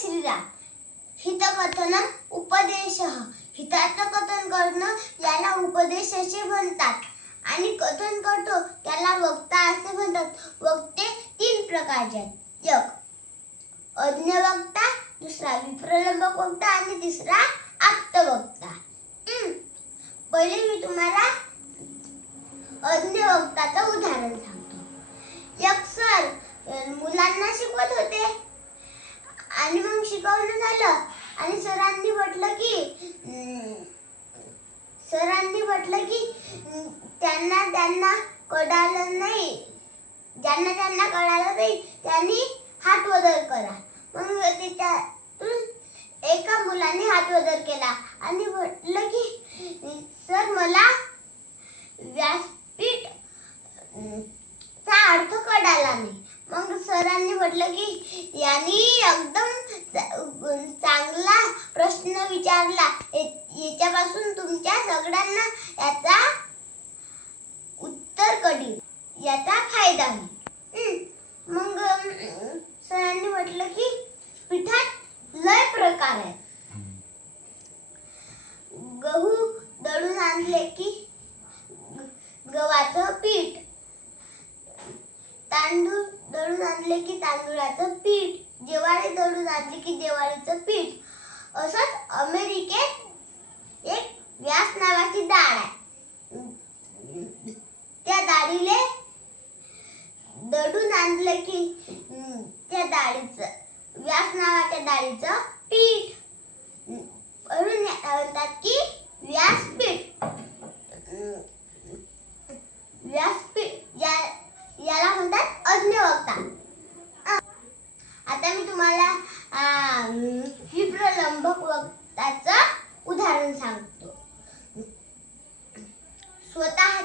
श्रीराम हितकथन उपदेश. हिताचं कथन करणं याला उपदेश असे म्हणतात. आणि कथन करतो त्याला वक्ता असे म्हणतात. वक्ते तीन प्रकारचे आहेत. एक अज्ञ वक्ता दुसरा विप्रलंबक वक्ता आणि तिसरा आप्त वक्ता. पहिले मी तुम्हाला अज्ञ वक्ताचं उदाहरण सांगतो. एक सर अं, मुलांना शिकवत होते आणि पूर्ण झालं. आणि सरांनी म्हटलं की सरांनी म्हटलं की त्यांना त्यांना कळालं नाही. ज्यांना त्यांना कळालं नाही त्यांनी हात बदल करा. मग त्याच्यातून एका मुलाने हात बदल केला. आणि म्हटलं की सर मला व्यासपीठ चा अर्थ कळाला नाही. मग सरांनी म्हटलं की यांनी एकदम चांगला प्रश्न विचारला. याच्यापासून तुमच्या सगळ्यांना याचा उत्तर कडी याचा फायदा होईल. हम्म. मग सरांनी म्हटलं की पिठात लय प्रकार आहेत. गहू दळून आणले की गव्हाचं पीठ तांदूळ दळून आणले की तांदूळाचं पीठ जेवारी दळून आणले की जेवारीचं पीठ. असंच अमेरिकेत एक व्यास नावाची डाळ आहे त्या डाळीले दळून आणलं की अं, त्या डाळीचं व्यास नावाच्या डाळीचं पीठ अं, म्हणून याला म्हणतात की व्यासपीठ अं, व्यासपीठ या याला म्हणतात अज्ञवक्ता अं, आता मी तुम्हाला अं, विप्रलंबक वक्ताचं आपण सांगतो. स्वतः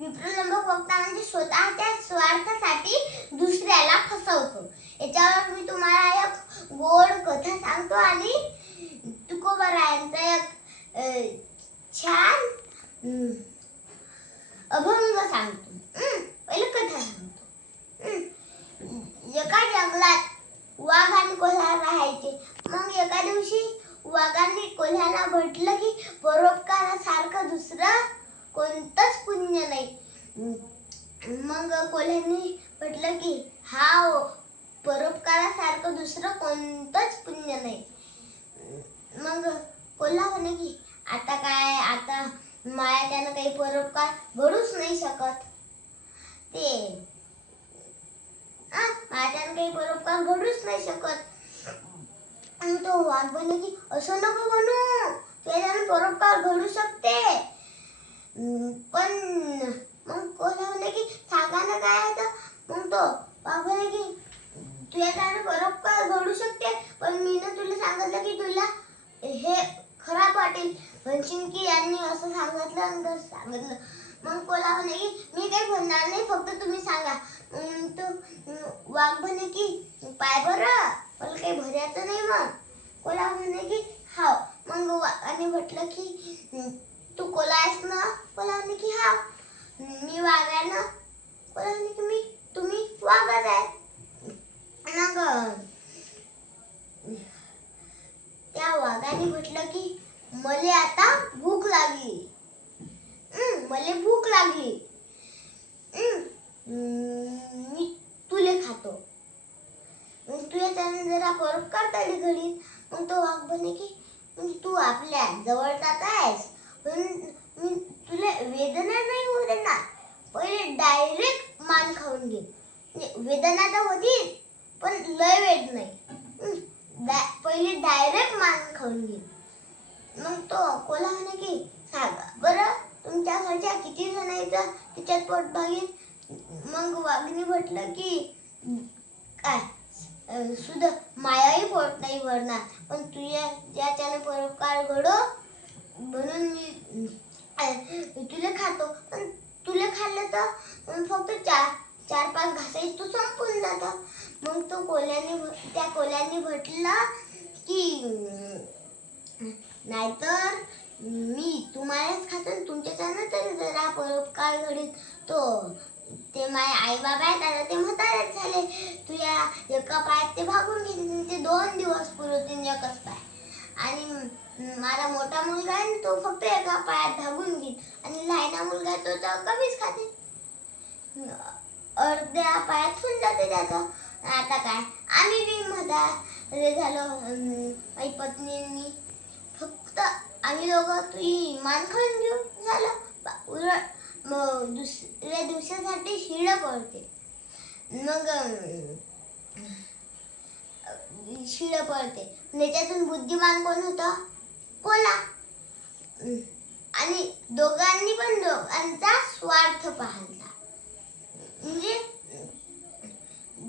विप्रलंबक वक्ता म्हणजे स्वतःच्या स्वार्थासाठी दुसऱ्याला फसवतो. याच्यावर मी तुम्हाला एक गोड कथा सांगतो आणि तुकोबरायांचा एक छान अभंग सांगतो. पहिले कथा सांगतो. एका जंगलात वाघ आणि कोल्हा राहायचे मग एका दिवशी वाघांनी कोल्ह्याला म्हटलं की परोपकारासारखं दुसरं कोणतंच पुण्य नाही हं. मग कोल्ह्यांनी म्हटलं की हा कोल्हासारखं दुसरं कोणतंच पुण्य नाही. मग कोल्हा म्हणे की आता काय आता मायाच्यानं काही परोपकार घडूच नाही शकत. ते माझ्यानं काही परोपकार घडूच नाही शकत. आणि तो वाघ म्हणे की असं नको म्हणू. त्याच्यानं परोपकार घडू शकते. पण मग कोल्हा म्हणे की सागानं काय आहे तर मग तो तुझ्याच्यानं परोपकार घडू शकते पण मी ना तुला सांगितलं की तुला हे खराब वाटेल. म्हणशील की यांनी असं सांगितलं आणि सांगितलं. मग कोला म्हणे की मी काही म्हणणार नाही फक्त तुम्ही सांगा. तू वाघ म्हणे की पाय बरं मला काही भरायचं नाही मग. कोला म्हणे की हाव. मग वाघाने म्हटलं की तू कोला आहेस ना? कोला म्हणे की हाव. मी वाघ आहे ना? कोला म्हणे की मी तुम्ही वाघच आहे मग त्या वाघाने म्हटलं की मले आता भूक लागली. मले भूक लागली. मी तुले खातो. तुले त्याने जरा फरक करता घडी मग तो वाघ बने की म्हणजे तू आपल्या जवळचा आहेस म्हणून मी तुला वेदना नाही होऊ देणार. पहिले डायरेक्ट मान खाऊन घे. म्हणजे वेदना तर होती पण लय वेट नाही. पहिले डायरेक्ट मान खाऊन घे. मग तो अकोला म्हणे की सांगा बरं तुमच्या घरच्या किती जणांचं तिच्यात पोट भागेल. मग वाघणी म्हटलं की काय? सुद्धा मायाही पोट नाही भरणार. पण तुझ्या ज्याच्याने परोपकार घडो म्हणून मी तुला खातो. पण तुला खाल्लं तर फक्त चार चार पाच घासाई तू संपून जाता मग तो कोल्याने त्या कोल्याने म्हटलं की नाहीतर मी तुम्हालाच खातो तुमच्याच्यानं तरी जरा परोपकार घडीत. तो ते माझे आई बाबा आहेत आता ते म्हातारेच झाले. तुझ्या एका पायात ते भागून घेतले ते दोन दिवस पुरवतील एकच पाय. आणि माझा मोठा मुलगा आहे तो फक्त एका पायात भागून घेईल. आणि लहाना मुलगा तो तर कमीच खाते. अर्ध्या पायात होऊन जाते त्याचं. आता काय? आम्ही बी म्हातारे झालो आई माझी पत्नी आणि फक्त आम्ही दोघं तुझी मान खाऊन घेऊ झालं. बा- उलट मग दुसऱ्या दिवसासाठी शिळं पडते. मग शिळं पडते. त्याच्यातून बुद्धिमान कोण होतं? कोला. आणि दोघांनी पण दोघांचा स्वार्थ पाहिला. म्हणजे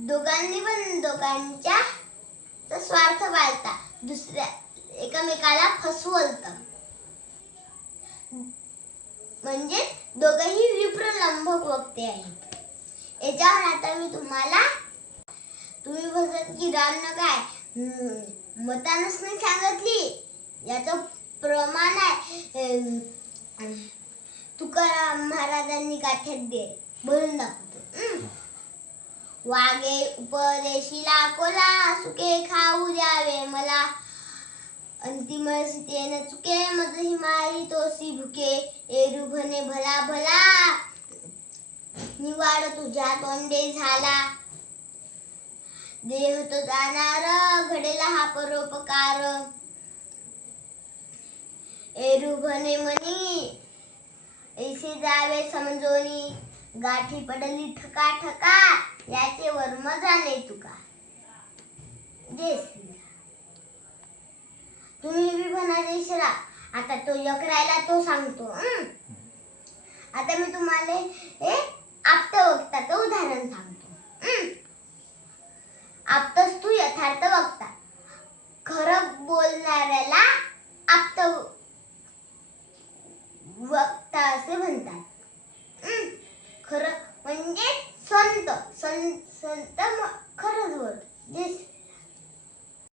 दोघांनी पण दोघांच्या स्वार्थ पाळता. दुसऱ्या एकमेकाला फसवलत. म्हणजे दोघंही विप्रलंबक वक्ते आहेत. याच्यावर आता मी तुम्हाला तुम्ही बघत की रामनं काय हम्म, मतानच नाही सांगितली. याचं प्रमाण आहे अं, तुकाराम महाराजांनी गाठ्यात दे बोलून दाखवतो. वागे उपदेशीला कोला सुके खाऊ द्यावे मला. अंतिम सीतेन चुके मत हिमाई तोसी भुके. एरू भने भला भला निवाड तुझ्या तोंडे झाला. देह तो जाणार घडेला हा परोपकार. एरू एरुभने मनी ऐसे जावे समजोनी. गाठी पडली ठका ठका याचे वर्म जाणे तुका. जय तुम्ही बी म्हणा जय श्रीराम आता तो यकरायला तो सांगतो आता मी तुम्हाला हे आप्तवक्ताचं उदाहरण सांगतो हं? आप्तस्तू यथार्थ वक्ता. खरं बोलणाऱ्याला आप्त वक्ता असे म्हणतात. Sen, sen ama kara duvar.